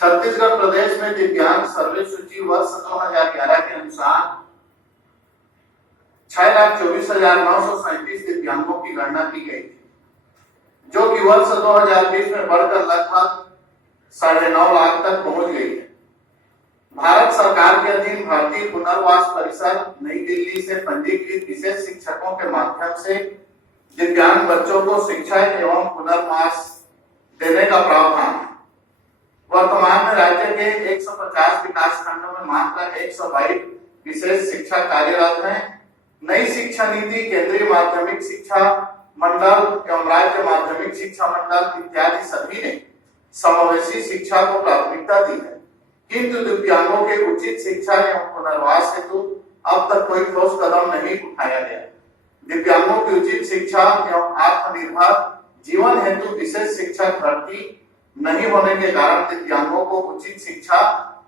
छत्तीसगढ़ प्रदेश में दिव्यांग सर्वे सूची वर्ष 2011 के अनुसार 6,24,937 दिव्यांगों की गणना की गई थी, जो कि वर्ष 2020 में बढ़कर लगभग 9.5 लाख तक पहुंच गई है। भारत सरकार के अधीन भारतीय पुनर्वास परिषद नई दिल्ली से पंजीकृत विशेष शिक्षकों के माध्यम से दिव्यांग बच्चों को शिक्षा एवं पुनर्वास देने का प्रावधान है। वर्तमान में राज्य के 150 विकास खंडों में मात्र 122 विशेष शिक्षा कार्यरत हैं। नई शिक्षा नीति केंद्रीय माध्यमिक शिक्षा मंडल एवं राज्य माध्यमिक शिक्षा मंडल इत्यादि सभी ने समावेशी शिक्षा को प्राथमिकता दी है, किंतु दिव्यांगों के उचित शिक्षा एवं पुनर्वास हेतु अब तक कोई ठोस कदम नहीं उठाया गया। दिव्यांगों की उचित शिक्षा एवं आत्मनिर्भर जीवन हेतु विशेष शिक्षक भर्ती नहीं होने के कारण दिव्यांगों को उचित शिक्षा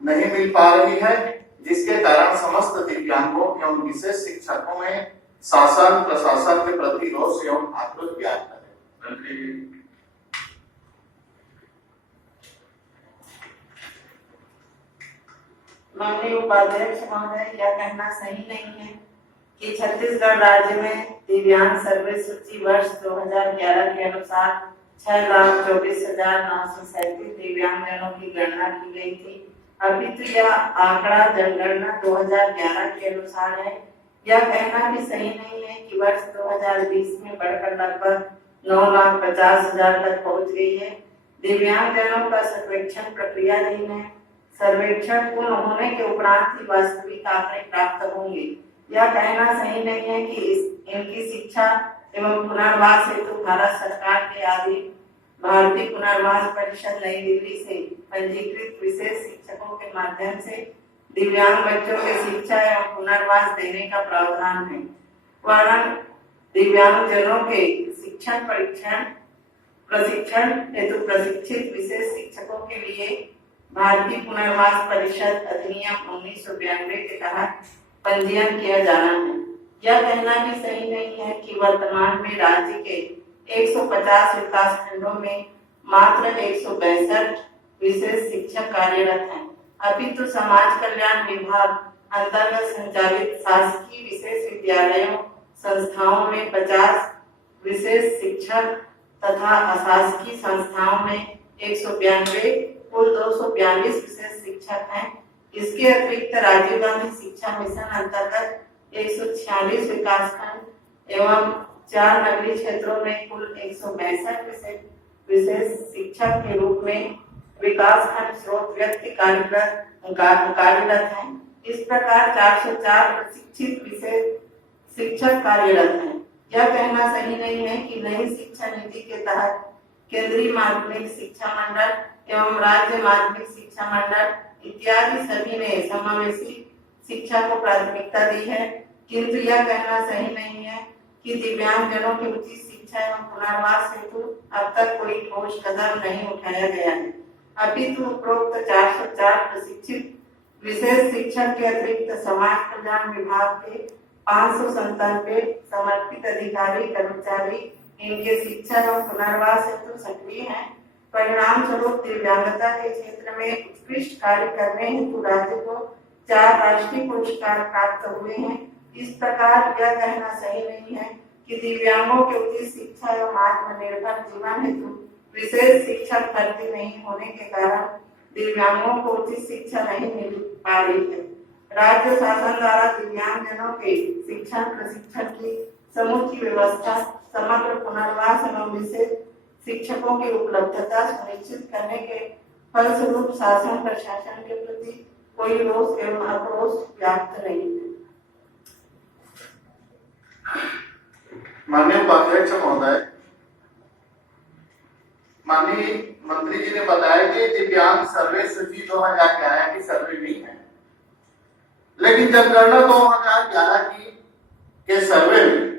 नहीं मिल पा रही है, जिसके कारण समस्त दिव्यांगों एवं विशेष शिक्षकों में शासन प्रशासन के प्रति रोष एवं आक्रोश व्यक्त है। माननीय उपाध्यक्ष महोदय, यह कहना सही नहीं है कि छत्तीसगढ़ राज्य में दिव्यांग सर्वे सूची वर्ष 2011 के अनुसार 6,24,937 दिव्यांगजनों की गणना की गई थी। अभी तो यह आंकड़ा जनगणना 2011 के अनुसार है। यह कहना भी सही नहीं है कि वर्ष 2020 में बढ़कर लगभग 9,50,000 तक पहुंच गई है। दिव्यांगजनों का सर्वेक्षण प्रक्रियाधीन है। सर्वेक्षण पूर्ण होने के उपरांत ही वास्तविक आंकड़े प्राप्त होंगे। यह कहना सही नहीं है कि इनकी शिक्षा एवं पुनर्वास हेतु भारत सरकार के अधीन भारतीय पुनर्वास परिषद नई दिल्ली से पंजीकृत विशेष शिक्षकों के माध्यम से दिव्यांग बच्चों के शिक्षा एवं पुनर्वास देने का प्रावधान है। वरन दिव्यांगजनों के प्रशिक्षण हेतु प्रशिक्षित विशेष शिक्षकों के लिए भारतीय पुनर्वास परिषद अधिनियम 1992 के तहत पंजीयन किया जाना है। यह कहना भी सही नहीं है कि वर्तमान में राज्य के 150 विकास खंडों में मात्र 162 विशेष शिक्षक कार्यरत हैं। अभी तो समाज कल्याण विभाग अंतर्गत संचालित शासकीय विशेष विद्यालयों संस्थाओं में 50 विशेष शिक्षक तथा अशासकीय संस्थाओं में 192 कुल 242 विशेष शिक्षक हैं। इसके अतिरिक्त राजीव गांधी शिक्षा मिशन अंतर्गत 146 विकास खंड एवं 4 नगरीय क्षेत्रों में कुल 162 विशेष शिक्षक के रूप में विकास खंड स्रोत व्यक्ति कार्यरत हैं। इस प्रकार 404 प्रशिक्षित विशेष शिक्षक कार्यरत हैं। यह कहना सही नहीं है कि नई शिक्षा नीति के तहत केंद्रीय माध्यमिक शिक्षा मंडल एवं राज्य माध्यमिक शिक्षा मंडल इत्यादि सभी ने समावेशी शिक्षा को प्राथमिकता दी है, किंतु यह कहना सही नहीं है कि दिव्यांगजनों की उचित शिक्षा एवं पुनर्वास हेतु अब तक कोई ठोस कदम नहीं उठाया गया है। अभी तो उपरोक्त 404 प्रशिक्षित विशेष शिक्षक के अतिरिक्त समाज कल्याण विभाग के 597 समर्पित अधिकारी कर्मचारी इनके शिक्षा एवं पुनर्वास हेतु सक्रिय हैं। परिणाम स्वरूप दिव्यांगता के क्षेत्र में उत्कृष्ट कार्य करने हेतु राज्य को 4 राष्ट्रीय पुरस्कार प्राप्त हुए हैं। इस प्रकार यह कहना सही नहीं है कि दिव्यांगों के उचित शिक्षा एवं आत्मनिर्भर जीवन हेतु विशेष शिक्षक भर्ती नहीं होने के कारण दिव्यांगों को उचित शिक्षा नहीं मिल पा रही है। राज्य शासन द्वारा दिव्यांगजनों के शिक्षण प्रशिक्षण की समूची व्यवस्था, समग्र पुनर्वास एवं विशेष शिक्षकों की उपलब्धता सुनिश्चित करने के फलस्वरूप शासन प्रशासन के प्रति कोई रोष एवं आक्रोश व्याप्त नहीं है। माननीय उपाध्यक्ष महोदय, माननीय मंत्री जी ने बताया कि दिव्यांग सर्वे सूची 2011 की सर्वे नहीं है, लेकिन जनगणना 2011 की के सर्वे में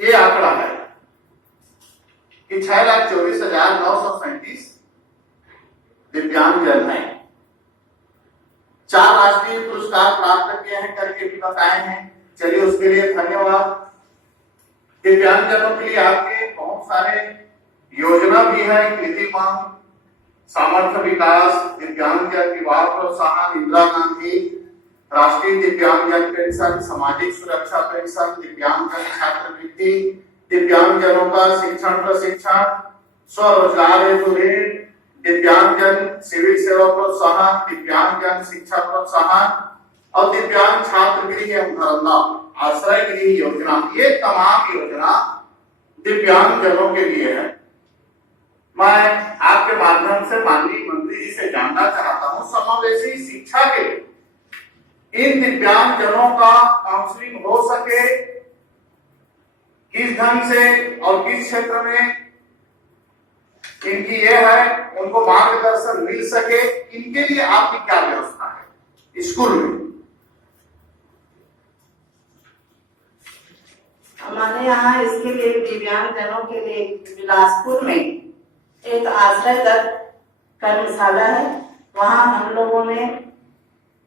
ये आंकड़ा है कि 6,24,937 दिव्यांगजन हैं। 4 राष्ट्रीय पुरस्कार प्राप्त किए हैं करके भी बताए हैं। चलिए, उसके लिए धन्यवाद। दिव्यांगजनों के लिए आपके बहुत सारे योजना भी है, कीर्तिमान सामर्थ्य विकास, दिव्यांगजन विवाह प्रोत्साहन, इंदिरा गांधी राष्ट्रीय दिव्यांगजन पेंशन, सामाजिक सुरक्षा पेंशन, दिव्यांगजन छात्रवृत्ति, दिव्यांगजनों का शिक्षण प्रशिक्षण, स्वरोजगार हेतु ऋण, दिव्यांगजन सिविल सेवा प्रोत्साहन, दिव्यांगजन शिक्षा प्रोत्साहन और दिव्यांग छात्र गृह एवं धरना आश्रय गृह योजना, ये तमाम योजना दिव्यांगजनों के लिए है। मैं आपके माध्यम से माननीय मंत्री जी से जानना चाहता हूं, समावेशी शिक्षा के इन दिव्यांगजनों का काउंसलिंग हो सके, किस ढंग से और किस क्षेत्र में इनकी ये है, उनको मार्गदर्शन मिल सके, इनके लिए आपकी क्या व्यवस्था है स्कूल में? हमारे यहाँ इसके लिए दिव्यांगजनों के लिए बिलासपुर में एक आश्रय दत्त कर्मशाला है। वहाँ हम लोगों ने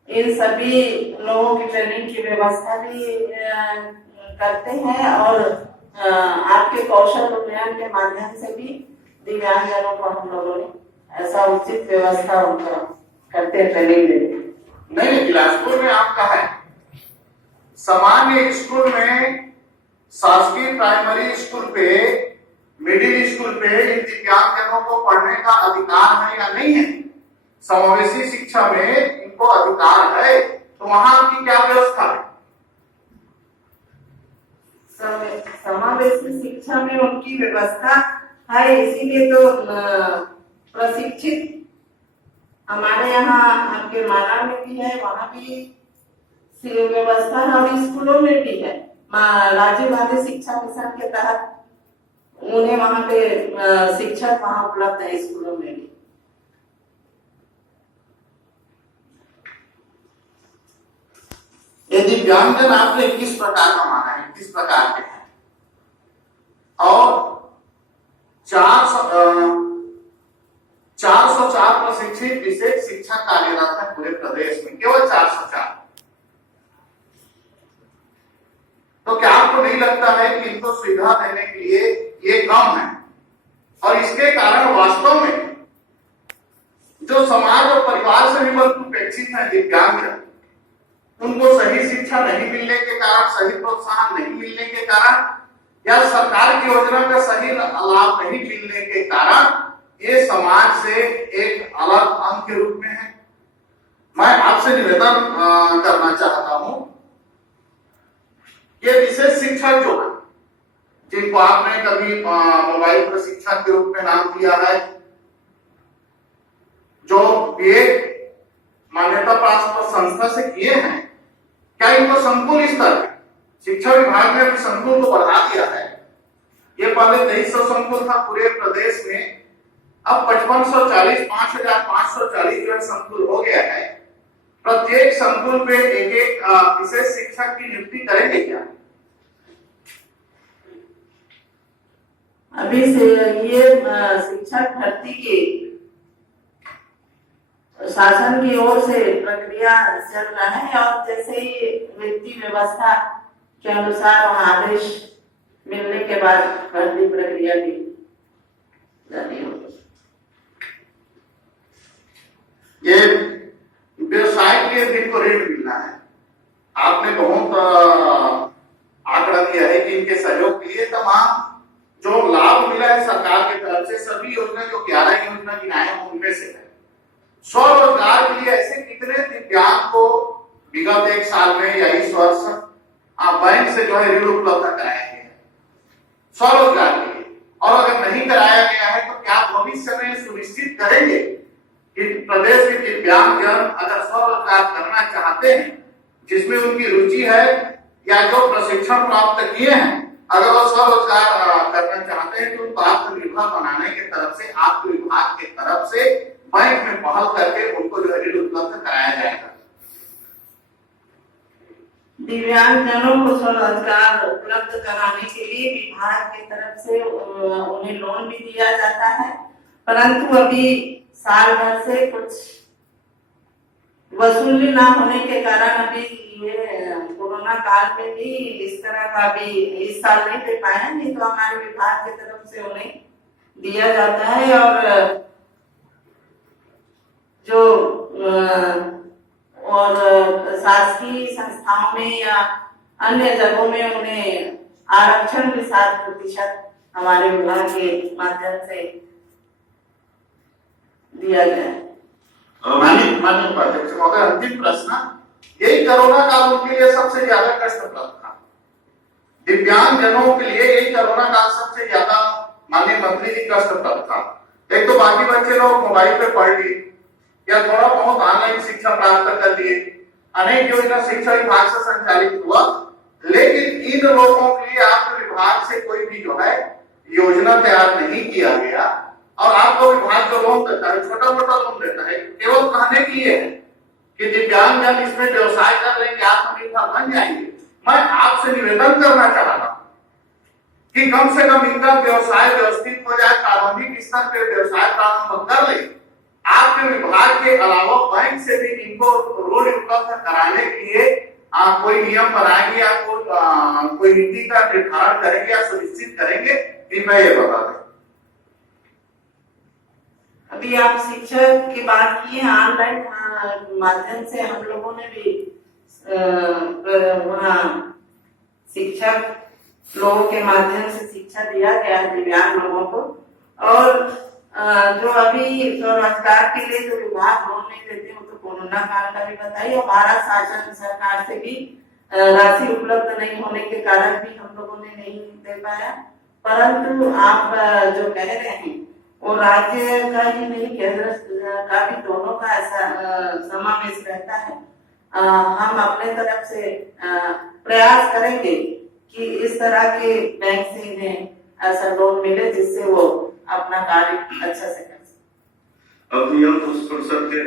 इन सभी लोगों की ट्रेनिंग की व्यवस्था भी करते हैं और आपके कौशल उन्नयन के माध्यम से भी दिव्यांगजनों को हम लोगों ने ऐसा उचित व्यवस्था उनका करते हैं, ट्रेनिंग देते। नहीं, बिलासपुर में आपका है सामान्य स्कूल में, शासकीय प्राइमरी स्कूल पे, मिडिल स्कूल पे इन दिव्यांगजनों को पढ़ने का अधिकार है या नहीं है? समावेशी शिक्षा में इनको अधिकार है, तो वहां की क्या व्यवस्था है? समावेशी शिक्षा में उनकी व्यवस्था है, इसीलिए तो प्रशिक्षित हमारे यहाँ आपके माला में भी है, वहाँ भी व्यवस्था है और स्कूलों में भी है। राजीव गांधी शिक्षा मिशन के तहत उन्हें वहाँ पे शिक्षक वहाँ उपलब्ध है स्कूलों में भी। ये दिव्यांगजन आपने किस प्रकार का माना है, किस प्रकार के हैं? और 404 प्रशिक्षित विशेष शिक्षक कार्यरत है पूरे प्रदेश में, केवल 404। तो क्या आपको नहीं लगता है कि इनको सुविधा देने के लिए ये कम है? और इसके कारण वास्तव में जो समाज और परिवार से भी बहुत उपेक्षित है दिव्यांगजन, उनको सही शिक्षा नहीं मिलने के कारण, सही प्रोत्साहन नहीं मिलने के कारण या सरकार की योजना का सही लाभ नहीं मिलने के कारण ये समाज से एक अलग अंग के रूप में है। मैं आपसे निवेदन करना चाहता हूं, ये विशेष शिक्षक जो है, जिनको आपने कभी मोबाइल प्रशिक्षक के रूप में नाम दिया है, जो बीएड मान्यता प्राप्त संस्था से किए हैं, क्या इनको संकुल स्तर शिक्षा विभाग ने भी संकुल को बढ़ा दिया है? ये पहले 2300 संकुल था पूरे प्रदेश में, अब 5540 5540 जो है संकुल हो गया है। प्रत्येक संकुल पे एक एक विशेष शिक्षक की नियुक्ति करेंगे क्या? अभी से ये शिक्षक भर्ती की शासन की ओर से प्रक्रिया चल रहा है और जैसे ही वित्तीय व्यवस्था के अनुसार आदेश मिलने के बाद भर्ती प्रक्रिया भी जारी होगी। ये व्यवसाय के लिए जिनको ऋण मिलना है, आपने बहुत आंकड़ा दिया है कि इनके सहयोग के लिए तमाम जो लाभ मिला है सरकार की तरफ से, सभी योजना जो 11 योजना गिनाए हैं उनमें से है। स्वरोजगार के लिए ऐसे कितने दिव्यांग को विगत एक साल में या इस वर्ष बैंक से जो है ऋण उपलब्ध कराया गया है स्वरोजगार के लिए? और अगर नहीं कराया गया है तो क्या भविष्य में सुनिश्चित करेंगे कि प्रदेश के दिव्यांगजन अगर स्वरोजगार करना चाहते हैं, जिसमें उनकी रुचि है या जो प्रशिक्षण प्राप्त किए हैं, अगर वो स्वरोजगार करना चाहते हैं तो उनको आत्मनिर्भर बनाने की तरफ से आपके विभाग की तरफ से बैंक में पहल करके उनको जो है ऋण उपलब्ध कराया जाएगा। दिव्यांगजनों को स्वरोजगार उपलब्ध कराने के लिए विभाग की तरफ से उन्हें लोन भी दिया जाता है, परंतु अभी साल भर से कुछ वसूली ना होने के कारण अभी ये कोरोना काल में भी इस तरह का भी इस साल नहीं दे पाए, नहीं तो हमारे विभाग की तरफ से उन्हें दिया जाता है। और जो और शासकीय संस्थाओं में या अन्य जगहों में उन्हें आरक्षण भी 7% हमारे विभाग के माध्यम से दिया गया है। माननीय उपाध्यक्ष महोदय, अंतिम प्रश्न। यही कोरोना काल उनके लिए सबसे ज्यादा कष्टप्रद था। दिव्यांग जनों के लिए यही कोरोना काल सबसे ज्यादा माननीय मंत्री जी कष्टप्रद था। एक तो बाकी बच्चे लोग मोबाइल पे पढ़ लिए या थोड़ा बहुत ऑनलाइन शिक्षा प्राप्त कर लिए, अनेक योजना शिक्षा विभाग से संचालित हुआ, लेकिन इन लोगों के लिए आपके विभाग से कोई भी जो है योजना तैयार नहीं किया गया। और आपको विभाग जो लोन देता है, छोटा मोटा लोन देता है, केवल कहने के लिए है कि दिव्यांग जन इसमें व्यवसाय कर लेंगे, आत्मनिर्भर बन जाएंगे। मैं आपसे निवेदन करना चाहता हूं कि कम से कम इनका व्यवसाय व्यवस्थित हो जाए, प्रारंभिक स्तर पर व्यवसाय प्रारंभ कर ले। आपके विभाग के अलावा बैंक से भी इनको ऋण उपलब्ध कराने के लिए आप कोई नियम बनाएंगे या कोई नीति का निर्धारण करेंगे या सुनिश्चित करेंगे, मैं ये बता दें। अभी आप शिक्षक की बात की है, ऑनलाइन माध्यम से हम लोगों ने भी वहाँ शिक्षक लोगों के माध्यम से शिक्षा दिया गया है दिव्यांग लोगों को। और जो अभी स्वरोजगार के लिए जो विभाग लोन नहीं देते वो तो कोरोना काल का भी बताइए, और भारत शासन सरकार से भी राशि उपलब्ध नहीं होने के कारण भी हम लोगों ने नहीं दे पाया। परंतु आप जो कह रहे हैं वो राज्य का ही नहीं, केंद्र का भी, दोनों का ऐसा समावेश रहता है। हम अपने तरफ से प्रयास करेंगे कि इस तरह के बैंक से इन्हें ऐसा लोन मिले जिससे वो अपना कार्य अच्छा से कर सके। अब नियम 267 के